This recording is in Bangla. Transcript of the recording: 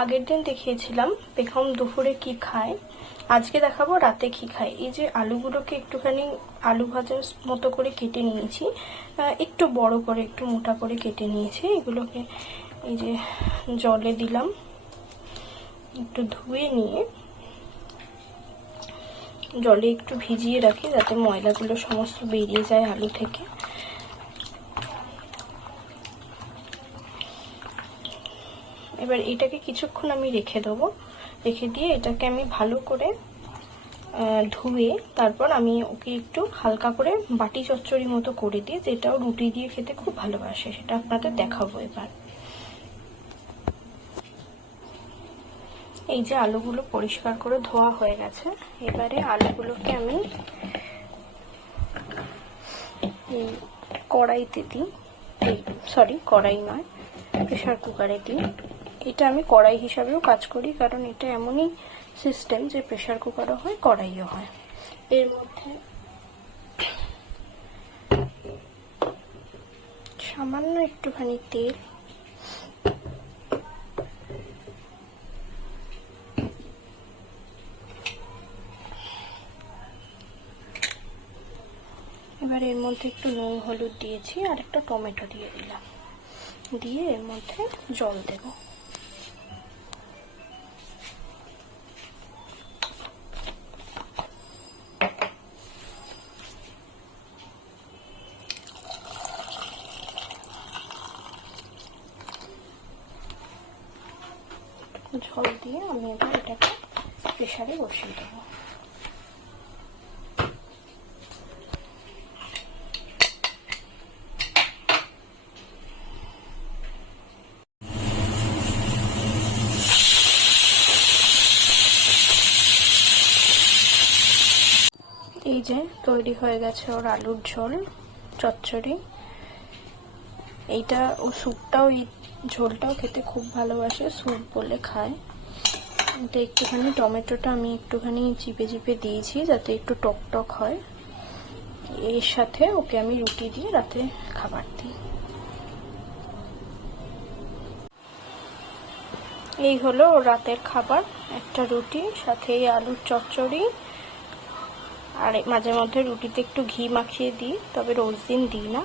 আগের দিন দেখিয়েছিলাম পেখম দুপুরে কি খায়, আজকে দেখাবো রাতে কি খায়। এই যে আলুগুলোকে একটুখানি আলু ভাজার মতো করে কেটে নিয়েছি, একটু বড় করে একটু মোটা করে কেটে নিয়েছি। এগুলোকে এই যে জলে দিলাম, একটু ধুয়ে নিয়ে জলে একটু ভিজিয়ে রাখি যাতে ময়লাগুলো সমস্ত বেরিয়ে যায় আলু থেকে। এবার এটাকে কিছুক্ষণ আমি রেখে দেবো, রেখে দিয়ে এটাকে আমি ভালো করে ধুয়ে তারপর আমি ওকে একটু হালকা করে বাটি চচ্চড়ি মতো করে দিই, যেটাও রুটি দিয়ে খেতে খুব ভালোবাসে, সেটা আপনাদের দেখাবো। এবার এই যে আলুগুলো পরিষ্কার করে ধোয়া হয়ে গেছে, এবারে আলুগুলোকে আমি কড়াইতে দিই, সরি কড়াই নয়, প্রেসার কুকারে দিই। এটা আমি কড়াই হিসাবেও কাজ করি, কারণ এটা এমনই সিস্টেম যে প্রেসার কুকারও হয় কড়াইও হয়। এর মধ্যে সামান্য একটুখানি তেল, এবার এর মধ্যে একটু নুন হলুদ দিয়েছি আর একটা টমেটো দিয়ে দিলাম, দিয়ে এর মধ্যে জল দেব। জল দিয়ে আমি এবার এটাকে প্রেসারে বসিয়ে দেবো। এই যে তৈরি হয়ে গেছে ওর আলুর ঝোল চচ্চড়ি। এইটা ও স্যুপটাও, এই ঝোলটাও খেতে খুব ভালোবাসে, স্যুপ বলে খায়। এটা একটুখানি টমেটোটা আমি একটুখানি চিপে চিপে দিয়েছি যাতে একটু টক টক হয়। এর সাথে ওকে আমি রুটি দিয়ে রাতে খাবার দিই। এই হলো ওর রাতের খাবার, একটা রুটি সাথে আলুর চচ্চড়ি, আর মাঝে মধ্যে রুটিতে একটু ঘি মাখিয়ে দিই, তবে রোজ দিন দিই না।